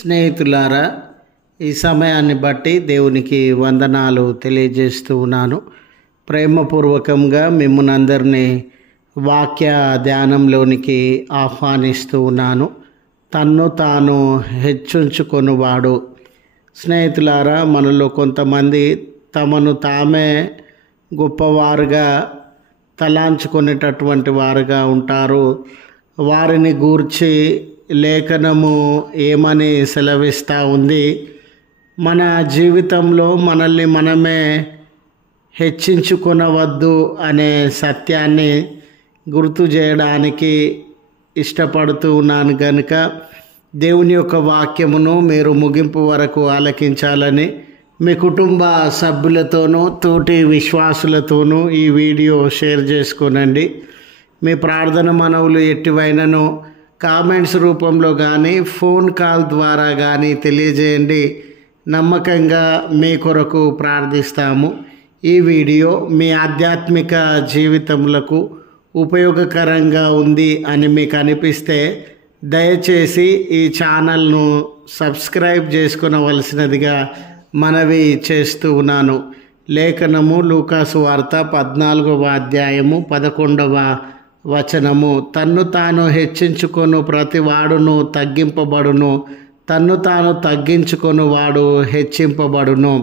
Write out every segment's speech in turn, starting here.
స్నేహితులారా, ఈ సమయాన్ని బట్టి దేవునికి వందనాలు తెలియజేస్తూ ఉన్నాను. ప్రేమపూర్వకంగా మిమ్మల్ని అందరినీ వాక్య ధ్యానంలోనికి ఆహ్వానిస్తూ ఉన్నాను. తన్ను తాను హెచ్చించుకొనువాడు. స్నేహితులారా, మనలో కొంతమంది తమను తామే గొప్పవారుగా తలాంచుకునేటటువంటి వారుగా ఉంటారు. వారిని గూర్చి లేఖనము ఏమని సెలవిస్తూ ఉంది? మన జీవితంలో మనల్ని మనమే హెచ్చించుకొనవద్దు అనే సత్యాన్ని గుర్తు చేయడానికి ఇష్టపడుతూ ఉన్నాను కనుక దేవుని యొక్క వాక్యమును మీరు ముగింపు వరకు ఆలకించాలని మీ కుటుంబ సభ్యులతోనూ తోటి విశ్వాసులతోనూ ఈ వీడియో షేర్ చేసుకోనండి. మీ ప్రార్థన మనవులు ఎట్టివైనను కామెంట్స్ రూపంలో కానీ ఫోన్ కాల్ ద్వారా కానీ తెలియజేయండి. నమ్మకంగా మీ కొరకు ప్రార్థిస్తాము. ఈ వీడియో మీ ఆధ్యాత్మిక జీవితములకు ఉపయోగకరంగా ఉంది అని మీకు అనిపిస్తే దయచేసి ఈ ఛానల్ను సబ్స్క్రైబ్ చేసుకునవలసినదిగా మనవి చేస్తూ ఉన్నాను. లేఖనము లూకాసు వార్త 14వ అధ్యాయము 11వ వచనము. తన్ను తాను హెచ్చించుకొను ప్రతి వాడును తగ్గింపబడును, తన్ను తాను తగ్గించుకొను వాడు హెచ్చింపబడును.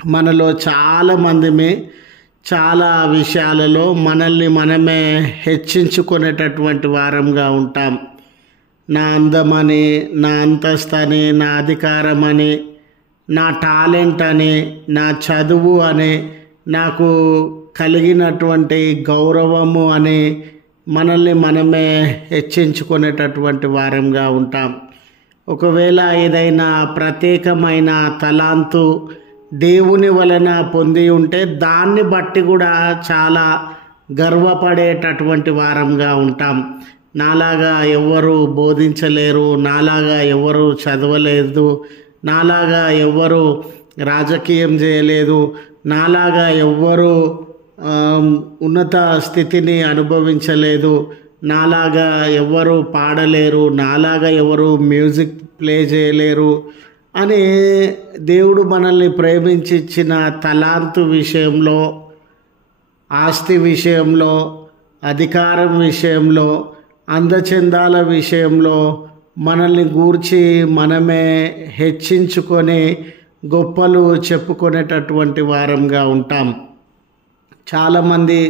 మనలో చాలామంది చాలా విషయాలలో మనల్ని మనమే హెచ్చించుకునేటటువంటి వారంగా ఉంటాం. నా అందమని, నా అంతస్తని, నా అధికారమని, నా టాలెంట్ అని, నా చదువు అని, నాకు కలిగినటువంటి గౌరవము అని మనల్ని మనమే హెచ్చించుకునేటటువంటి వారంగా ఉంటాం. ఒకవేళ ఏదైనా ప్రత్యేకమైన తలాంతు దేవుని వలన పొంది ఉంటే దాన్ని బట్టి కూడా చాలా గర్వపడేటటువంటి వారంగా ఉంటాం. నాలాగా ఎవ్వరు బోధించలేరు, నాలాగా ఎవరు చదవలేదు, నాలాగా ఎవ్వరు రాజకీయం చేయలేదు, నాలాగా ఎవ్వరు ఉన్నత స్థితిని అనుభవించలేదు, నాలాగా ఎవరు పాడలేరు, నాలాగా ఎవరు మ్యూజిక్ ప్లే చేయలేరు అని దేవుడు మనల్ని ప్రేమించి ఇచ్చిన తలాంతు విషయంలో, ఆస్తి విషయంలో, అధికారం విషయంలో, అందచందాల విషయంలో మనల్ని గూర్చి మనమే హెచ్చించుకొని గొప్పలు చెప్పుకునేటటువంటి వారంగా ఉంటాం. చాలామంది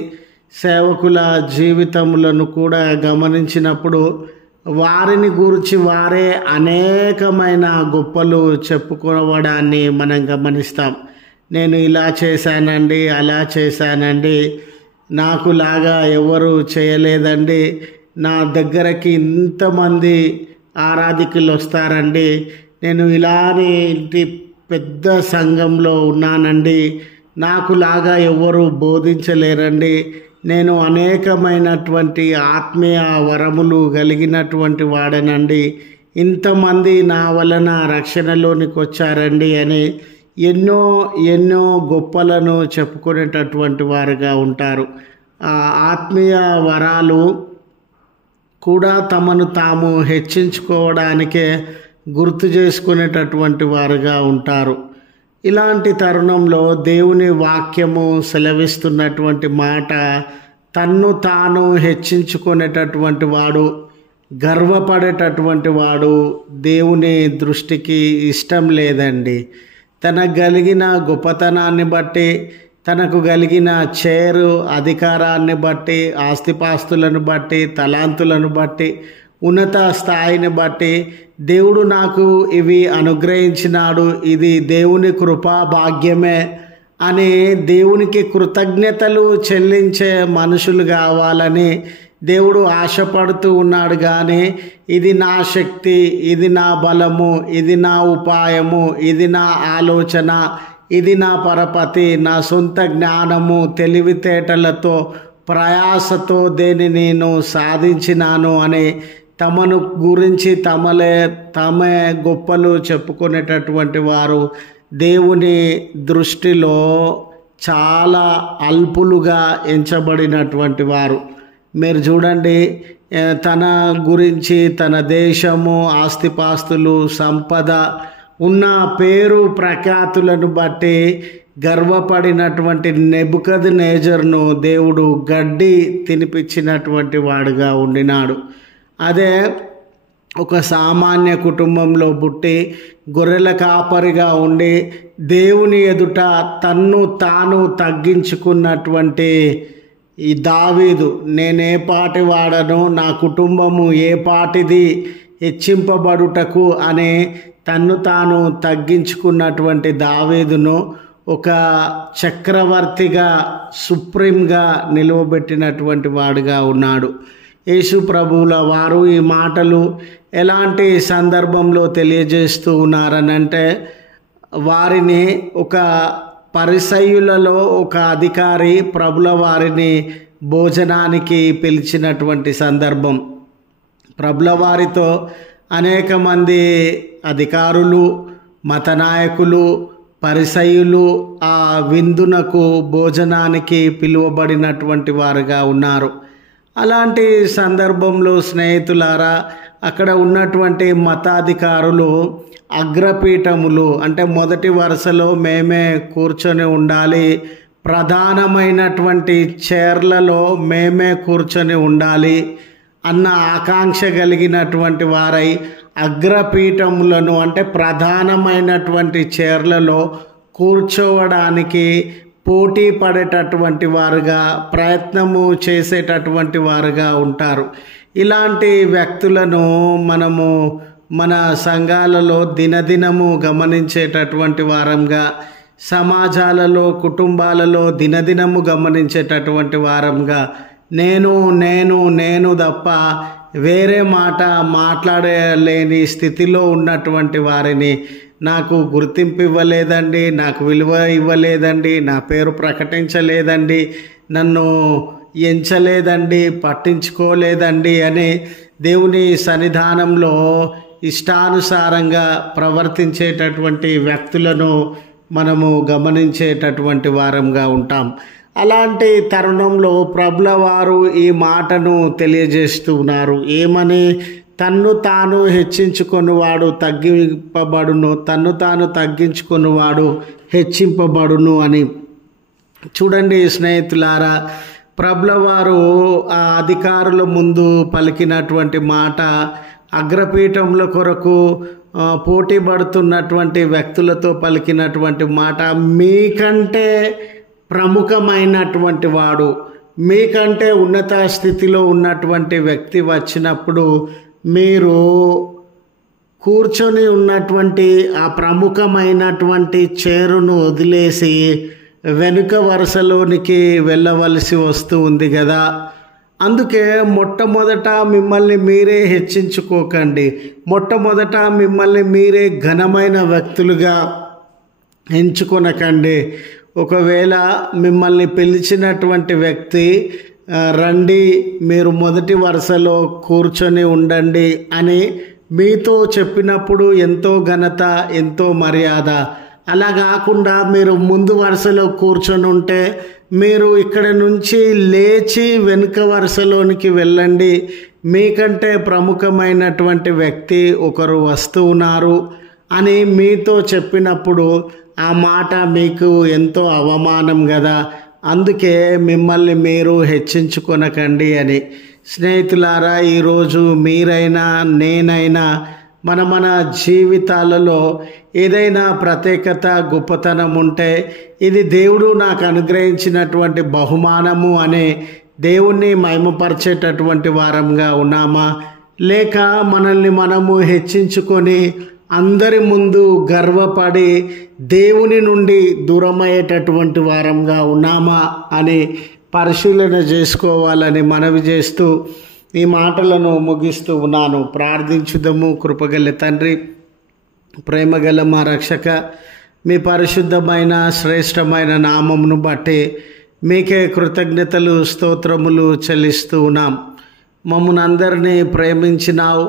సేవకుల జీవితములను కూడా గమనించినప్పుడు వారిని గూర్చి వారే అనేకమైన గొప్పలు చెప్పుకోవడాన్ని మనం గమనిస్తాం. నేను ఇలా చేశానండి, అలా చేశానండి, నాకులాగా ఎవరు చేయలేదండి, నా దగ్గరకి ఇంతమంది ఆరాధికులు వస్తారండి, నేను ఇలానే ఇంటి పెద్ద సంఘంలో ఉన్నానండి, నాకులాగా ఎవరు బోధించలేరండి, నేను అనేకమైనటువంటి ఆత్మీయ వరములు కలిగినటువంటి వాడనండి, ఇంతమంది నా వలన రక్షణలోనికి వచ్చారండి అని ఎన్నో ఎన్నో గొప్పలను చెప్పుకునేటటువంటి వారుగా ఉంటారు. ఆ ఆత్మీయ వరాలు కూడా తమను తాము హెచ్చించుకోవడానికే గుర్తు చేసుకునేటటువంటి వారుగా ఉంటారు. ఇలాంటి తరుణంలో దేవుని వాక్యము సెలవిస్తున్నటువంటి మాట, తన్ను తాను హెచ్చించుకునేటటువంటి వాడు, గర్వపడేటటువంటి వాడు దేవుని దృష్టికి ఇష్టం లేదండి. తనకు కలిగిన గొప్పతనాన్ని బట్టి, తనకు కలిగిన చేరు అధికారాన్ని బట్టి, ఆస్తిపాస్తులను బట్టి, తలాంతులను బట్టి, ఉన్నత స్థాయిని బట్టి దేవుడు నాకు ఇవి అనుగ్రహించినాడు, ఇది దేవుని కృపా భాగ్యమే అని దేవునికి కృతజ్ఞతలు చెల్లించే మనుషులు కావాలని దేవుడు ఆశపడుతూ ఉన్నాడు. కానీ ఇది నా శక్తి, ఇది నా బలము, ఇది నా ఉపాయము, ఇది నా ఆలోచన, ఇది నా పరపతి, నా సొంత జ్ఞానము, తెలివితేటలతో ప్రయాసతో దేని నేను సాధించినాను అని తమను గురించి తమే గొప్పలు చెప్పుకునేటటువంటి వారు దేవుని దృష్టిలో చాలా అల్పులుగా ఎంచబడినటువంటి వారు. మీరు చూడండి, తన గురించి, తన దేశము, ఆస్తిపాస్తులు, సంపద, ఉన్న పేరు ప్రఖ్యాతులను బట్టి గర్వపడినటువంటి నెబుకద్నెజరును దేవుడు గడ్డి తినిపించినటువంటి వాడుగా ఉండినాడు. అదే ఒక సామాన్య కుటుంబంలో పుట్టి గొర్రెల కాపరిగా ఉండి దేవుని ఎదుట తన్ను తాను తగ్గించుకున్నటువంటి ఈ దావీదు, నేనే పాటి వాడను, నా కుటుంబము ఏ పాటిది హెచ్చింపబడుటకు అనే తన్ను తాను తగ్గించుకున్నటువంటి దావీదును ఒక చక్రవర్తిగా, సుప్రీంగా నిలువబెట్టినటువంటి వాడుగా ఉన్నాడు. యేసు ప్రభువుల వారు ఈ మాటలు ఎలాంటి సందర్భంలో తెలియజేస్తూ ఉన్నారనంటే, వారిని ఒక పరిసయ్యులలో ఒక అధికారి ప్రభుల వారిని భోజనానికి పిలిచినటువంటి సందర్భం. ప్రభుల వారితో అనేక మంది అధికారులు, మత నాయకులు, పరిసయ్యులు ఆ విందునకు, భోజనానికి పిలువబడినటువంటి వారుగా ఉన్నారు. అలాంటి సందర్భంలో స్నేహితులారా, అక్కడ ఉన్నటువంటి మతాధికారులు అగ్రపీఠములు, అంటే మొదటి వరుసలో మేమే కూర్చొని ఉండాలి, ప్రధానమైనటువంటి చైర్లలో మేమే కూర్చొని ఉండాలి అన్న ఆకాంక్ష కలిగినటువంటి వారై అగ్రపీఠములను, అంటే ప్రధానమైనటువంటి చైర్లలో కూర్చోవడానికి పోటీ పడేటటువంటి వారుగా, ప్రయత్నము చేసేటటువంటి వారుగా ఉంటారు. ఇలాంటి వ్యక్తులను మనము మన సంఘాలలో దినదినము గమనించేటటువంటి వారంగా, సమాజాలలో, కుటుంబాలలో దినదినము గమనించేటటువంటి వారంగా, నేను నేను నేను తప్ప వేరే మాట మాట్లాడలేని స్థితిలో ఉన్నటువంటి వారిని, నాకు గుర్తింపు ఇవ్వలేదండి, నాకు విలువ ఇవ్వలేదండి, నా పేరు ప్రకటించలేదండి, నన్ను ఎంచలేదండి, పట్టించుకోలేదండి అని దేవుని సన్నిధానంలో ఇష్టానుసారంగా ప్రవర్తించేటటువంటి వ్యక్తులను మనము గమనించేటటువంటి వారంగా ఉంటాం. అలాంటి తరుణంలో ప్రభుల వారు ఈ మాటను తెలియజేస్తూ ఉన్నారు. ఏమని? తన్ను తాను హెచ్చించుకొనివాడు తగ్గింపబడును, తన్ను తాను తగ్గించుకొనివాడు హెచ్చింపబడును అని. చూడండి స్నేహితులారా, ప్రభుల వారు ఆ అధికారుల ముందు పలికినటువంటి మాట, అగ్రపీఠముల కొరకు పోటీ పడుతున్నటువంటి వ్యక్తులతో పలికినటువంటి మాట, మీకంటే ప్రముఖమైనటువంటి వాడు, మీకంటే ఉన్నత స్థితిలో ఉన్నటువంటి వ్యక్తి వచ్చినప్పుడు మీరు కూర్చొని ఉన్నటువంటి ఆ ప్రముఖమైనటువంటి చైరును వదిలేసి వెనుక వరుసలోనికి వెళ్ళవలసి వస్తూ ఉంది కదా. అందుకే మొట్టమొదట మిమ్మల్ని మీరే హెచ్చించుకోకండి, మొట్టమొదట మిమ్మల్ని మీరే ఘనమైన వ్యక్తులుగా ఎంచుకొనకండి. ఒకవేళ మిమ్మల్ని పిలిచినటువంటి వ్యక్తి రండి, మీరు మొదటి వరుసలో కూర్చొని ఉండండి అని మీతో చెప్పినప్పుడు ఎంతో ఘనత, ఎంతో మర్యాద. అలా కాకుండా మీరు ముందు వరుసలో కూర్చొని ఉంటే మీరు ఇక్కడ నుంచి లేచి వెనుక వరుసలోనికి వెళ్ళండి, మీకంటే ప్రముఖమైనటువంటి వ్యక్తి ఒకరు వస్తూ ఉన్నారు అని మీతో చెప్పినప్పుడు ఆ మాట మీకు ఎంతో అవమానం కదా. అందుకే మిమ్మల్ని మీరు హెచ్చించుకొనకండి అని. స్నేహితులారా, ఈరోజు మీరైనా నేనైనా మన జీవితాలలో ఏదైనా ప్రత్యేకత, గొప్పతనం ఉంటే ఇది దేవుడు నాకు అనుగ్రహించినటువంటి బహుమానము అనే దేవుణ్ణి మహిమపరిచేటటువంటి వారంగా ఉన్నామా, లేక మనల్ని మనము హెచ్చించుకొని అందరి ముందు గర్వపడి దేవుని నుండి దూరమయ్యేటటువంటి వారంగా ఉన్నామా అని పరిశీలన చేసుకోవాలని మనవి చేస్తూ ఈ మాటలను ముగిస్తూ ఉన్నాను. ప్రార్థించుదము. కృపగల తండ్రి, ప్రేమగల మా రక్షక, మీ పరిశుద్ధమైన శ్రేష్టమైన నామమును బట్టి మీకే కృతజ్ఞతలు, స్తోత్రములు చెల్లిస్తూ ఉన్నాం. మమ్మల్ని అందరినీ ప్రేమించినావు.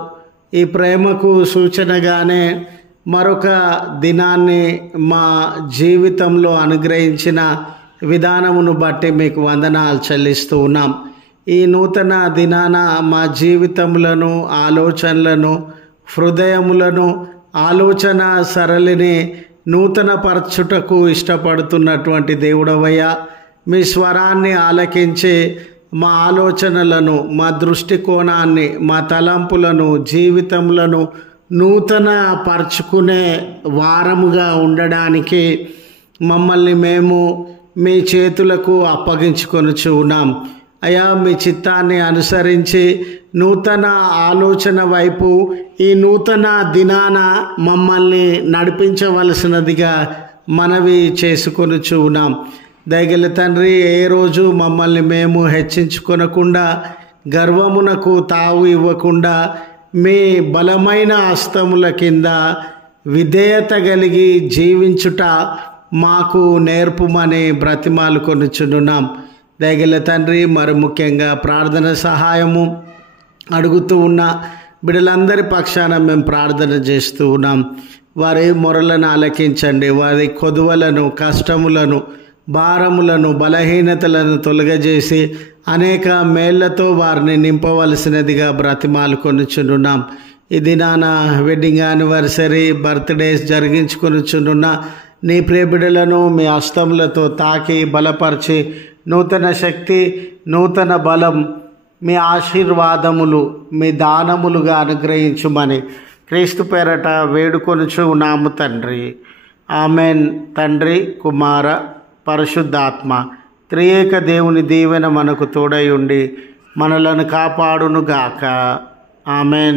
ఈ ప్రేమకు సూచనగానే మరొక దినాన్ని మా జీవితంలో అనుగ్రహించిన విధానమును బట్టి మీకు వందనాలు చెల్లిస్తూ ఉన్నాం. ఈ నూతన దినాన మా జీవితములను, ఆలోచనలను, హృదయములను, ఆలోచన సరళిని నూతన పరచుటకు ఇష్టపడుతున్నటువంటి దేవుడవయ్యా, మీ స్వరాన్ని ఆలకించి మా ఆలోచనలను, మా దృష్టికోణాన్ని, మా తలంపులను, జీవితములను నూతన పరచుకునే వారముగా ఉండడానికి మమ్మల్ని మేము మీ చేతులకు అప్పగించుకొనుచు ఉన్నాం. అయ్యా, మీ చిత్తాన్ని అనుసరించి నూతన ఆలోచన వైపు ఈ నూతన దినాన మమ్మల్ని నడిపించవలసినదిగా మనవి చేసుకొనుచు ఉన్నాం. దయగల తండ్రి, ఏ రోజు మమ్మల్ని మేము హెచ్చించుకొనకుండా, గర్వమునకు తావు ఇవ్వకుండా మీ బలమైన హస్తముల కింద విధేయత కలిగి జీవించుట మాకు నేర్పుమని బ్రతిమాలుకొనుచున్నాం. దయగల తండ్రి, మరి ముఖ్యంగా ప్రార్థన సహాయము అడుగుతూ ఉన్న బిడ్డలందరి పక్షాన మేము ప్రార్థన చేస్తూ ఉన్నాం. వారి మొరలను ఆలకించండి. వారి కొదువలను, కష్టములను, భారములను, బలహీనతలను తొలగజేసి అనేక మేళ్లతో వారిని నింపవలసినదిగా బ్రతిమాలుకొనుచున్నాం. ఈ దినాన వెడ్డింగ్ యానివర్సరీ, బర్త్డేస్ జరిగించుకొనుచున్న నీ ప్రియ బిడ్డలను మీ హస్తములతో తాకి బలపరిచి నూతన శక్తి, నూతన బలం, మీ ఆశీర్వాదములు, మీ దానములుగా అనుగ్రహించుమని క్రీస్తు పేరట వేడుకొనుచు ఉన్నాము తండ్రి. ఆమెన్. తండ్రి, కుమార, పరిశుద్ధాత్మ త్రియేక దేవుని దీవెన మనకు తోడై ఉండి మనలను కాపాడునుగాక. ఆమెన్.